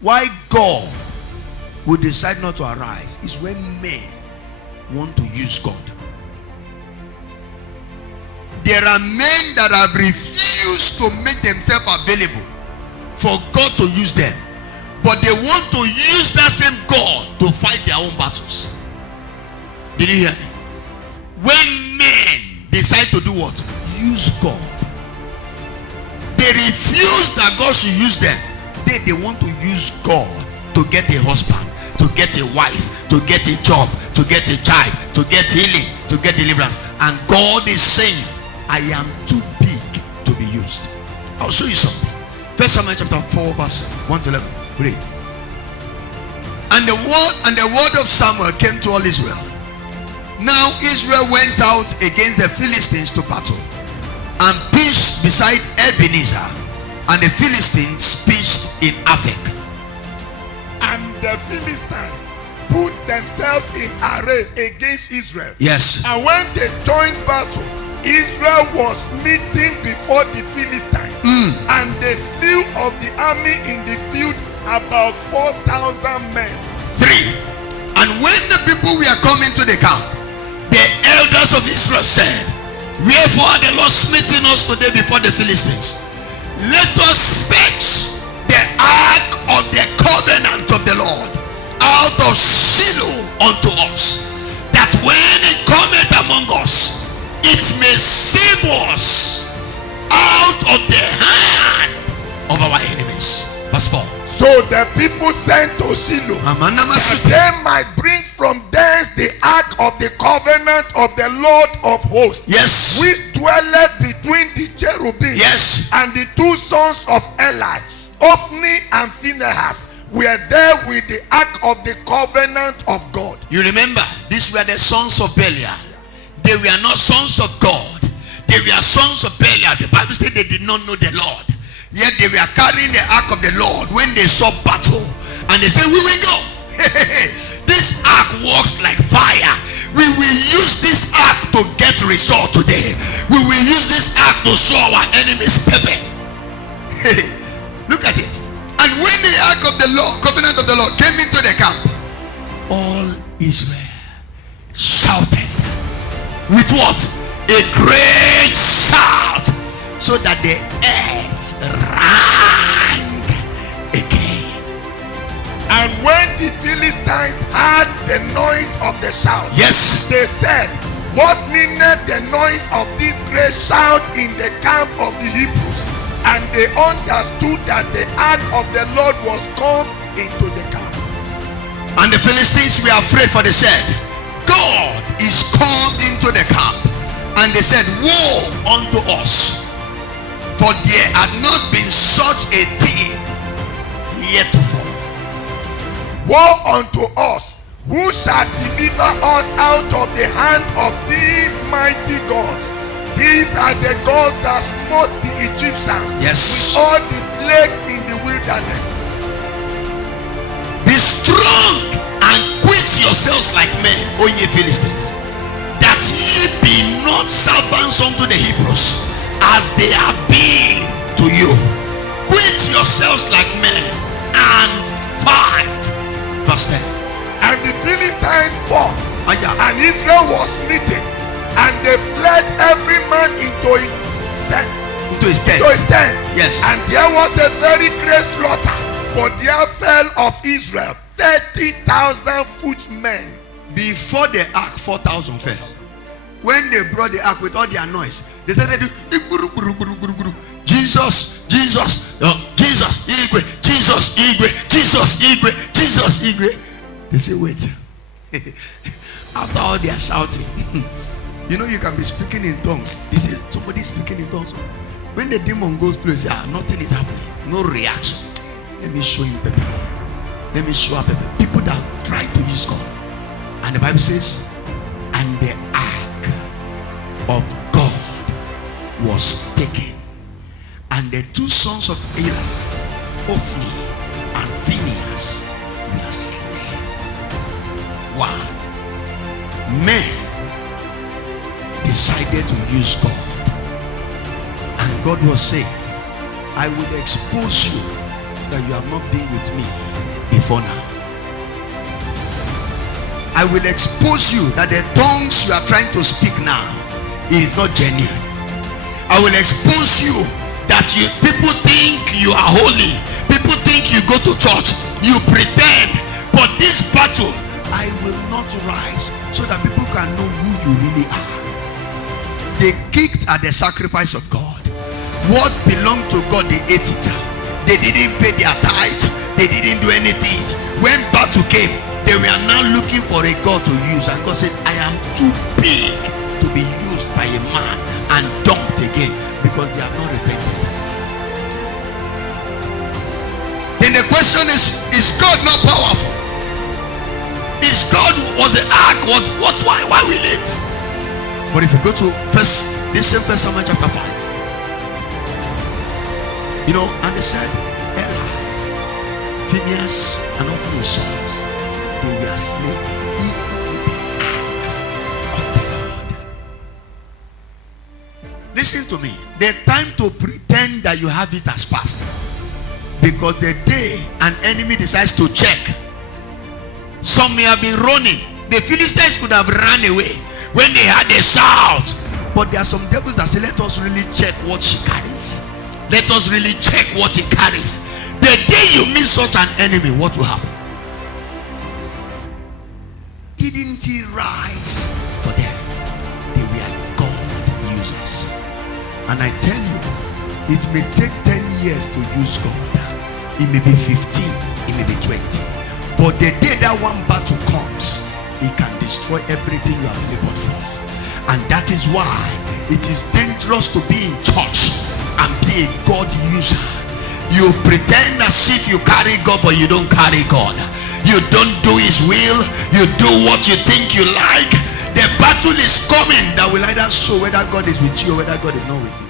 Why God will decide not to arise is when men want to use God. There are men that have refused to make themselves available for God to use them, but they want to use that same God to fight their own battles. Did you hear me? When men decide to do what? Use God. They refuse that God should use them. They want to use God to get a husband, to get a wife, to get a job, to get a child, to get healing, to get deliverance. And God is saying, I am too big to be used. I'll show you something. 1 Samuel chapter 4 verse 1 to 11. Read. And the word of Samuel came to all Israel. Now Israel went out against the Philistines to battle, and pitched beside Ebenezer, and the Philistines pitched in Aphek. And the Philistines put themselves in array against Israel. Yes. And when they joined battle, Israel was meeting before the Philistines, and they slew of the army in the field about 4,000 men. 3. And when the people were coming to the camp, the elders of Israel said, wherefore the Lord smitten us today before the Philistines? Let us fetch the ark of the covenant of the Lord out of Shiloh unto us, that when it cometh among us, it may save us out of the hand of our enemies. Verse 4. So the people sent to Shiloh, that they might bring from thence the ark of the covenant of the Lord of hosts, yes, which dwelleth between the cherubim. Yes. And the two sons of Eli, Ophni and Phinehas, were there with the ark of the covenant of God. You remember, these were the sons of Belial. They were not sons of God. They were sons of Belial. The Bible said they did not know the Lord. Yet they were carrying the ark of the Lord when they saw battle. And they said, we will go. This ark works like fire. We will use this ark to get result today. We will use this ark to show our enemies pepper. Look at it. And when the ark of the Lord, covenant of the Lord, came into the camp, all Israel shouted with what? A great shout, so that the earth rang again. And when the Philistines heard the noise of the shout, yes, they said, what meaneth the noise of this great shout in the camp of the Hebrews? And they understood that the ark of the Lord was come into the camp. And the Philistines were afraid, for they said, God is come into the camp. And they said, woe unto us, for there had not been such a thing heretofore. Woe unto us, who shall deliver us out of the hand of these mighty gods? These are the gods that smote the Egyptians, yes, with all the plagues in the wilderness. Be strong and quit yourselves like men, O ye Philistines, that ye be not servants unto the Hebrews, as they have been to you. Quit yourselves like men and fight. Verse 10. And the Philistines fought, and Israel was smitten, and they fled every man into his tent. Yes. And there was a very great slaughter, for there fell of Israel 30,000 footmen. Before the ark, 4,000 fell. When they brought the ark with all their noise, they started to Jesus, Jesus, Jesus, Igwe, Jesus, Igwe, Jesus, Igwe, Jesus, Igwe. They say, wait. After all their shouting, you know, you can be speaking in tongues. They say, somebody speaking in tongues. When the demon goes place, nothing is happening, no reaction. Let me show you people. Let me show up people. People that try to use God. And the Bible says, and the ark of God was taken, and the two sons of Eli, Ophni and Phinehas, were slain. Wow. Men decided to use God, and God was saying, I will expose you that you have not been with me before now. I will expose you that the tongues you are trying to speak now, it is not genuine. I will expose you that people think you are holy. People think you go to church. You pretend. But this battle, I will not rise so that people can know who you really are. They kicked at the sacrifice of God. What belonged to God, they ate it. They didn't pay their tithe. They didn't do anything. When battle came, they were now looking for a God to use. And God said, I am too big to be used by a man and dumped again, because they have not repented. Then the question is God not powerful? Is God, was the ark, why will it? But if you go to this same First Samuel chapter 5, and they said, Eli, Phineas, and all his sons, they were slain even with the ark of the Lord. Listen to me. The time to pretend that you have it has passed. Because the day an enemy decides to check, some may have been running. The Philistines could have run away when they had a shout. But there are some devils that say, let us really check what she carries. Let us really check what he carries. The day you meet such an enemy, what will happen? Didn't he rise for them? They were God users. And I tell you, it may take 10 years to use God. It may be 15, it may be 20. But the day that one battle comes, it can destroy everything you have labored for. And that is why it is dangerous to be in church and be a God user. You pretend as if you carry God, but you don't carry God. You don't do his will. You do what you think you like. The battle is coming that will either show whether God is with you or whether God is not with you.